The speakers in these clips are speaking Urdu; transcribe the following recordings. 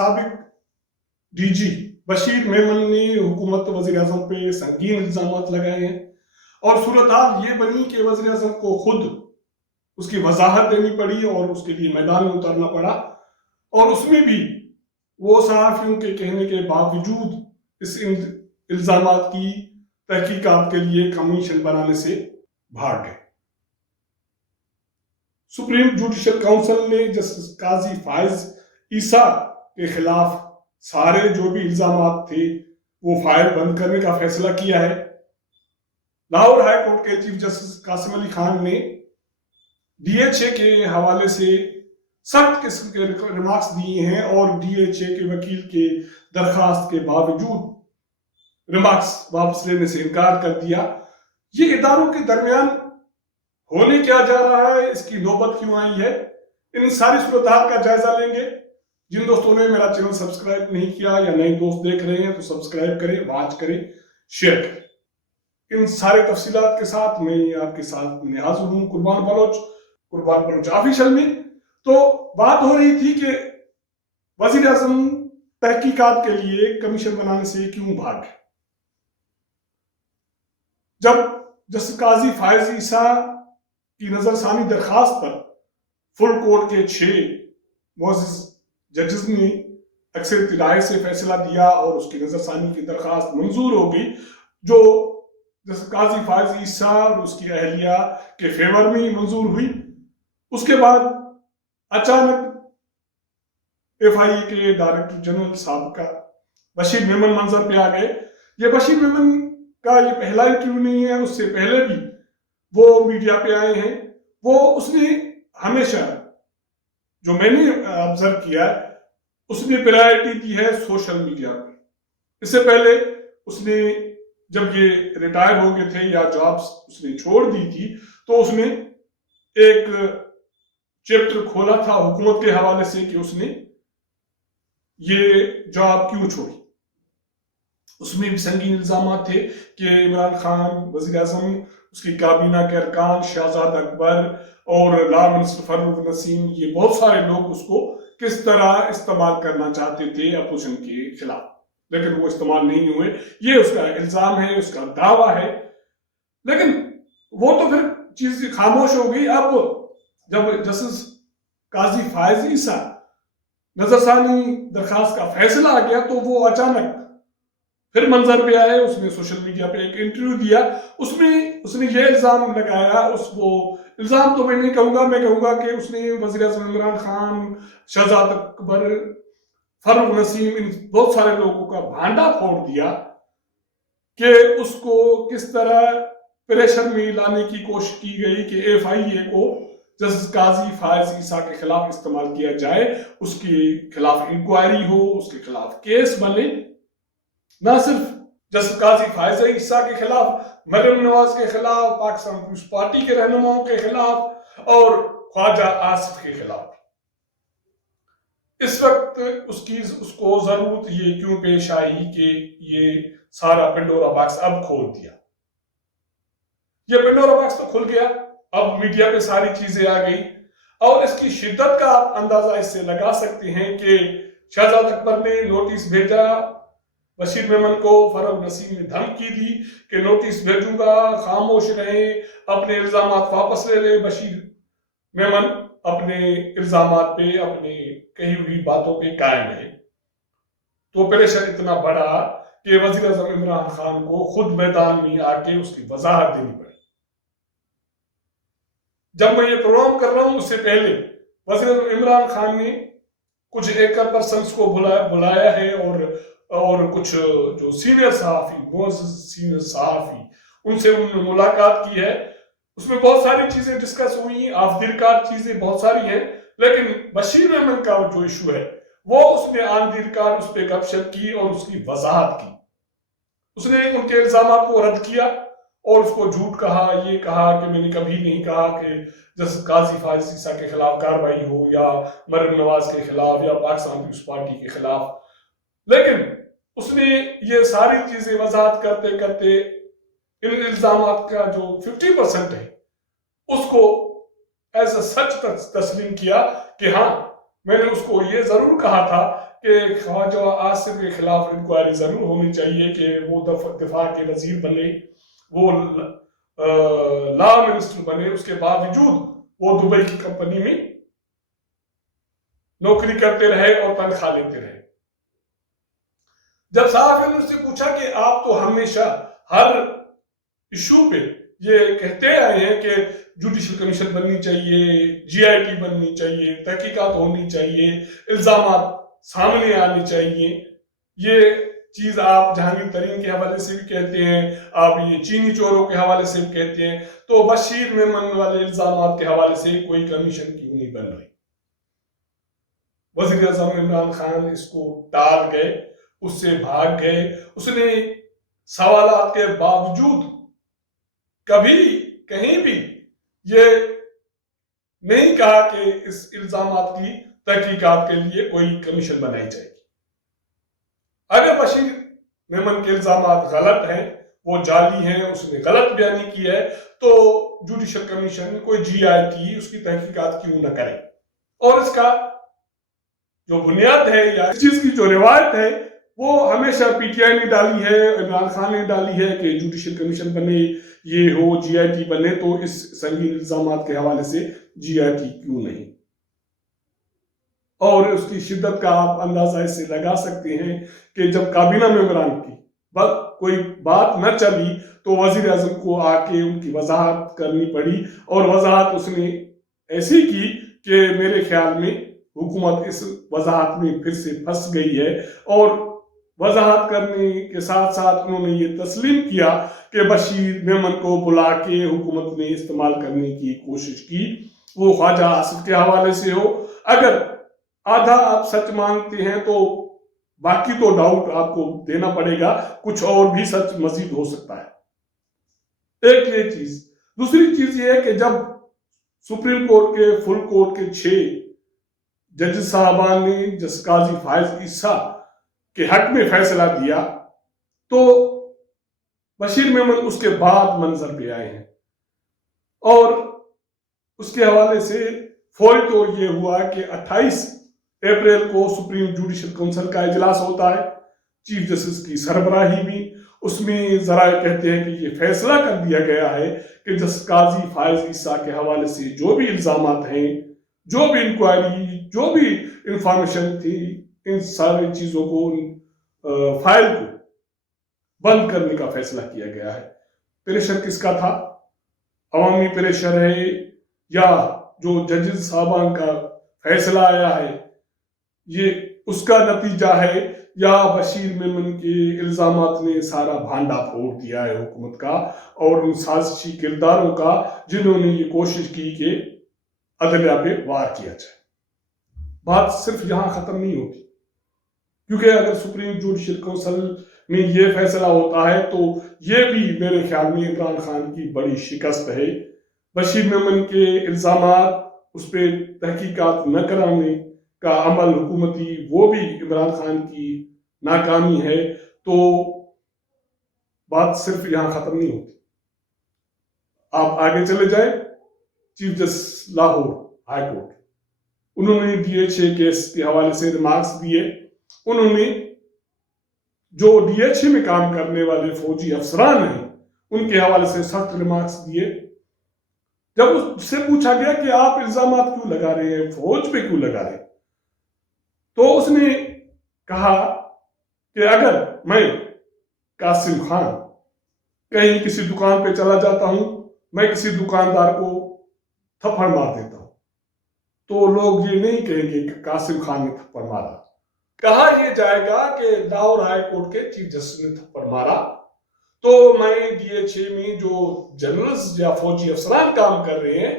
سابق ڈی جی بشیر میمن نے حکومت وزیر اعظم پہ سنگین الزامات لگائے ہیں، اور صورتحال یہ بنی کہ وزیر اعظم کو خود اس کی وضاحت دینی پڑی اور اس کے لیے میدان میں اترنا پڑا، اور اس میں بھی وہ صحافیوں کے کہنے کے باوجود اس الزامات کی تحقیقات کے لیے کمیشن بنانے سے بھاگ گئے۔ سپریم جوڈیشل کونسل نے جسٹس قاضی فائز عیسیٰ کے خلاف سارے جو بھی الزامات تھے وہ فائل بند کرنے کا فیصلہ کیا ہے۔ لاہور ہائی کورٹ کے چیف جسٹس قاسم علی خان نے ڈی ایچ اے کے حوالے سے سخت قسم کے ریمارکس دیے ہیں، اور ڈی ایچ اے کے وکیل کے درخواست کے باوجود ریمارکس واپس لینے سے انکار کر دیا۔ یہ اداروں کے درمیان ہونے کیا جا رہا ہے، اس کی نوبت کیوں آئی ہے، ان ساری صورتحال کا جائزہ لیں گے۔ جن دوستوں نے میرا چینل سبسکرائب نہیں کیا یا نئے دوست دیکھ رہے ہیں تو سبسکرائب کریں، واچ کریں، شیئر کریں۔ ان سارے تفصیلات کے ساتھ میں آپ کے ساتھ حاضر ہوں قربان بلوچ آفیشل میں۔ تو بات ہو رہی تھی کہ وزیر اعظم تحقیقات کے لیے کمیشن بنانے سے کیوں بھاگ گئے۔ جب جسٹس قاضی فائز عیسیٰ کی نظر ثانی درخواست پر فل کورٹ کے 6 معزز ججز نے اکثریتی رائے سے فیصلہ دیا اور اس کی نظر ثانی کی درخواست منظور ہو گئی، جو جسٹس قاضی فائز عیسیٰ اور اس کی اہلیہ کے فیور میں منظور ہوئی۔ اس کے بعد اچانک ایف آئی اے کے ڈائریکٹر جنرل سابقہ بشیر میمن منظر پہ آ گئے۔ یہ بشیر میمن کا یہ پہلا انٹرویو نہیں ہے، اس سے پہلے بھی وہ میڈیا پہ آئے ہیں۔ اس نے ہمیشہ، جو میں نے آبزرو کیا، اس نے پرائرٹی دی ہے سوشل میڈیا پہ۔ اس سے پہلے اس نے جب یہ ریٹائر ہو گئے تھے یا جابس اس نے چھوڑ دی تھی تو اس نے ایک چیپٹر کھولا تھا حکومت کے حوالے سے کہ اس نے یہ جاب کیوں چھوڑی۔ اس میں بھی سنگین الزامات تھے کہ عمران خان وزیر اعظم، اس کی کابینہ کے ارکان، شہزاد اکبر اور لا منسٹر فروغ نسیم، یہ بہت سارے لوگ اس کو کس طرح استعمال کرنا چاہتے تھے اپوزیشن کے خلاف، لیکن وہ استعمال نہیں ہوئے۔ یہ اس کا الزام ہے، اس کا دعویٰ ہے، لیکن وہ تو پھر چیز خاموش ہو گئی۔ اب جب جسٹس قاضی فائز عیسیٰ نظر ثانی درخواست کا فیصلہ آ گیا تو وہ اچانک پھر منظر پہ آئے۔ اس نے سوشل میڈیا پہ ایک انٹرویو دیا، اس میں اس نے یہ الزام لگایا، وہ الزام تو میں نہیں کہوں گا، میں کہوں گا کہ اس نے وزیر اعظم عمران خان، شہزاد اکبر، فروغ نسیم، ان بہت سارے لوگوں کا بھانڈا پھوڑ دیا کہ اس کو کس طرح پریشر میں لانے کی کوشش کی گئی کہ ایف آئی اے کو جسٹس قاضی فائز عیسیٰ کے خلاف استعمال کیا جائے، اس کے خلاف انکوائری ہو، اس کے خلاف کیس بنے۔ نہ صرف جسٹس قاضی فائز عیسیٰ کے خلاف، مریم نواز کے خلاف، پاکستان پیپلز پارٹی کے رہنماؤں کے خلاف اور خواجہ آصف کے خلاف۔ اس وقت اس کو ضرورت یہ کیوں پیش آئی کہ یہ سارا پنڈورا باکس اب کھول دیا۔ یہ پنڈورا باکس تو کھل گیا، اب میڈیا پہ ساری چیزیں آ گئی، اور اس کی شدت کا آپ اندازہ اس سے لگا سکتے ہیں کہ شہزاد اکبر نے نوٹس بھیجا بشیر میمن کو، فروغ نسیم نے دھمکی دی کہ نوٹس بھیجوں گا، خاموش رہیں، اپنے الزامات واپس لے لیں۔ بشیر میمن اپنے الزامات پہ، اپنے کہی ہوئی باتوں پہ قائم ہے، تو پریشر اتنا بڑا کہ وزیر اعظم عمران خان کو خود میدان میں آ کے اس کی وضاحت دینی پڑی۔ جب میں یہ پروگرام کر رہا ہوں، اس سے پہلے وزیر اعظم عمران خان نے کچھ ایکر پرسنز کو بلایا ہے اور کچھ جو سینئر صحافی ان سے انہوں نے ملاقات کی ہے۔ اس میں بہت ساری چیزیں ڈسکس ہوئی ہیں، آف دی ریکارڈ چیزیں بہت ساری ہیں، لیکن بشیر میمن کا جو ایشو ہے وہ اس نے آن دی ریکارڈ اس پہ گپ شپ کی اور اس کی وضاحت کی۔ اس نے ان کے الزامات کو رد کیا اور اس کو جھوٹ کہا، یہ کہا کہ میں نے کبھی نہیں کہا کہ جسٹس قاضی فائز عیسیٰ کے خلاف کارروائی ہو یا مریم نواز کے خلاف یا پاکستان پیپلز پارٹی کے خلاف، لیکن اس نے یہ ساری چیزیں وضاحت کرتے کرتے ان الزامات کا جو 50% ہے اس کو ایز اے سچ تسلیم کیا کہ ہاں میں نے اس کو یہ ضرور کہا تھا کہ خواجہ آصف کے خلاف انکوائری ضرور ہونی چاہیے کہ وہ دفاع کے وزیر بنے، وہ لا منسٹر بنے، اس کے باوجود وہ دبئی کی کمپنی میں نوکری کرتے رہے اور تنخواہ لیتے رہے۔ جب صحافیوں نے اس سے پوچھا کہ آپ تو ہمیشہ ہر ایشو پہ یہ کہتے آئے ہیں کہ جوڈیشل کمیشن بننی چاہیے، جی آئی ٹی بننی چاہیے، تحقیقات ہونی چاہیے، الزامات سامنے آنے چاہیے، یہ چیز آپ جہانگیر ترین کے حوالے سے بھی کہتے ہیں، آپ یہ چینی چوروں کے حوالے سے بھی کہتے ہیں، تو بشیر میمن والے الزامات کے حوالے سے کوئی کمیشن کیوں نہیں بن رہی؟ وزیر اعظم عمران خان اس کو ٹال گئے، اس سے بھاگ گئے۔ اس نے سوالات کے باوجود کبھی کہیں بھی یہ نہیں کہا کہ اس الزامات کی تحقیقات کے لیے کوئی کمیشن بنائی جائے گی۔ اگر بشیر میمن کے الزامات غلط ہیں، وہ جعلی ہیں، اس نے غلط بیانی کی ہے، تو جوڈیشل کمیشن کوئی جی آئی ٹی اس کی تحقیقات کیوں نہ کرے؟ اور اس کا جو بنیاد ہے یا اس چیز کی جو روایت ہے وہ ہمیشہ پی ٹی آئی نے ڈالی ہے، عمران خان نے ڈالی ہے کہ جوڈیشل کمیشن بنے، یہ ہو، جی آئی ٹی بنے، تو اس سنگین الزامات کے حوالے سے جی آئی ٹی کیوں نہیں؟ اور اس کی شدت کا آپ اندازہ اس سے لگا سکتے ہیں کہ جب کابینہ ممبران کی کوئی بات نہ چلی تو وزیر اعظم کو آ کے ان کی وضاحت کرنی پڑی، اور وضاحت اس نے ایسی کی کہ میرے خیال میں حکومت اس وضاحت میں پھر سے پھنس گئی ہے، اور وضاحت کرنے کے ساتھ ساتھ انہوں نے یہ تسلیم کیا کہ بشیر میمن کو بلا کے حکومت نے استعمال کرنے کی کوشش کی، وہ خواجہ آصف کے حوالے سے ہو۔ اگر آدھا آپ سچ مانتے ہیں تو باقی تو ڈاؤٹ آپ کو دینا پڑے گا، کچھ اور بھی سچ مزید ہو سکتا ہے۔ ایک یہ چیز، دوسری چیز یہ ہے کہ جب سپریم کورٹ کے فل کورٹ کے 6 جج صاحبان نے جسٹس قاضی فائز عیسیٰ کے حق میں فیصلہ دیا تو بشیر میمن اس کے بعد منظر پہ آئے ہیں، اور اس کے حوالے سے فوری تو یہ ہوا کہ 28 اپریل کو سپریم جوڈیشل کونسل کا اجلاس ہوتا ہے، چیف جسٹس کی سربراہی بھی، اس میں ذرائع کہتے ہیں کہ یہ فیصلہ کر دیا گیا ہے کہ جسٹس قاضی فائز عیسیٰ کے حوالے سے جو بھی الزامات ہیں، جو بھی انکوائری، جو بھی انفارمیشن تھی، ان ساری چیزوں کو، فائل کو بند کرنے کا فیصلہ کیا گیا ہے۔ پریشر کس کا تھا؟ عوامی پریشر ہے یا جو ججز صاحبان کا فیصلہ آیا ہے یہ اس کا نتیجہ ہے، یا بشیر میمن کے الزامات نے سارا بھانڈا پھوڑ دیا ہے حکومت کا اور ان سازشی کرداروں کا جنہوں نے یہ کوشش کی کہ عدلیہ پہ وار کیا جائے؟ بات صرف یہاں ختم نہیں ہوتی، کیونکہ اگر سپریم جوڈیشل کونسل میں یہ فیصلہ ہوتا ہے تو یہ بھی میرے خیال میں عمران خان کی بڑی شکست ہے۔ بشیر میمن کے الزامات، اس پہ تحقیقات نہ کرانے کا عمل حکومتی، وہ بھی عمران خان کی ناکامی ہے۔ تو بات صرف یہاں ختم نہیں ہوتی، آپ آگے چلے جائیں، chief justice Lahore high court, انہوں نے DHA کیس کے حوالے سے ریمارکس دیے۔ انہوں نے جو DHA میں کام کرنے والے فوجی افسران ہیں ان کے حوالے سے سخت ریمارکس دیے۔ جب اس سے پوچھا گیا کہ آپ الزامات کیوں لگا رہے ہیں، فوج پہ کیوں لگا رہے ہیں، تو اس نے کہا کہ اگر میں قاسم خان کہیں کسی دکان پہ چلا جاتا ہوں، میں کسی دکاندار کو تھپڑ مار دیتا ہوں، تو لوگ یہ نہیں کہیں گے کہ قاسم خان نے تھپڑ مارا، کہا یہ جائے گا کہ لاہور ہائی کورٹ کے چیف جسٹس نے تھپڑ مارا۔ تو میں DHA میں جو جنرلز یا فوجی افسران کام کر رہے ہیں،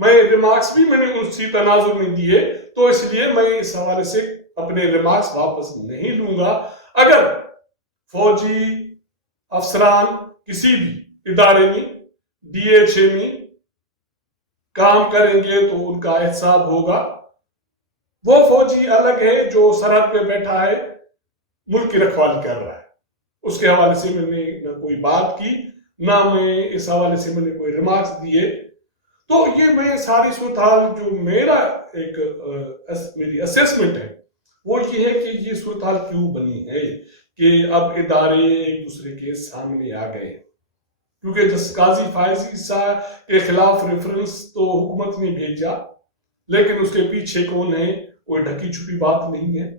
میں ریمارکس بھی میں نے اسی تناظر میں دیے، تو اس لیے میں اس حوالے سے اپنے ریمارکس واپس نہیں لوں گا۔ اگر فوجی افسران کسی بھی ادارے میں DHA میں کام کریں گے تو ان کا احتساب ہوگا۔ وہ فوجی الگ ہے جو سرحد پہ بیٹھا ہے، ملک کی رکھوالی کر رہا ہے، اس کے حوالے سے میں نے نہ کوئی بات کی، نہ میں اس حوالے سے میں نے کوئی ریمارکس دیے۔ تو یہ میں ساری صورتحال جو میرا ایک میری اسیسمنٹ ہے وہ یہ ہے کہ یہ صورتحال کیوں بنی ہے کہ اب ادارے ایک دوسرے کے سامنے آ گئے، کیونکہ جس قاضی فائز عیسیٰ کے خلاف ریفرنس تو حکومت نے بھیجا، لیکن اس کے پیچھے کون ہے کوئی ڈھکی چھپی بات نہیں ہے۔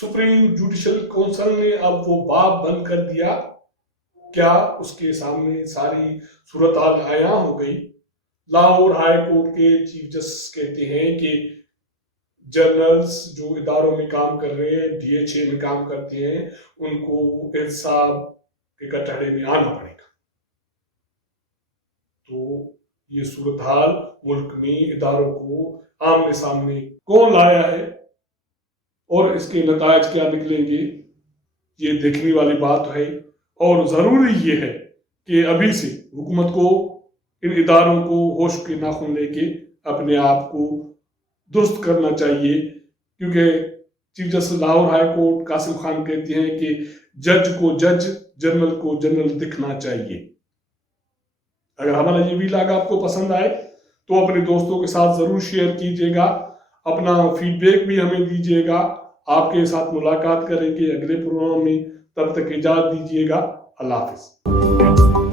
سپریم جوڈیشل کونسل نے اب وہ باب بند کر دیا، کیا اس کے سامنے ساری صورتحال عیاں ہو گئی۔ لاہور ہائی کورٹ کے چیف جسٹس کہتے ہیں کہ جرنلز جو اداروں میں کام کر رہے ہیں، ڈی ایچ اے میں کام کرتے ہیں، ان کو احتساب کے کٹہرے میں آنا پڑے گا۔ تو یہ صورتحال ملک میں اداروں کو آمنے سامنے کون لایا ہے اور اس کے نتائج کیا نکلیں گے، یہ دیکھنے والی بات ہے۔ اور ضروری یہ ہے کہ ابھی سے حکومت کو ان اداروں کو ہوش کے ناخن لے کے اپنے آپ کو درست کرنا چاہیے، کیونکہ chief justice Lahore high court Qasim Khan کہتے ہیں کہ جج کو جج، جنرل کو جنرل دکھنا چاہیے۔ اگر ہمارا یہ ویلاگ آپ کو پسند آئے تو اپنے دوستوں کے ساتھ ضرور شیئر کیجیے گا، اپنا فیڈ بیک بھی ہمیں دیجیے گا۔ آپ کے ساتھ ملاقات کریں گے اگلے پروگرام میں، تب تک اجازت دیجیے گا۔ اللہ حافظ۔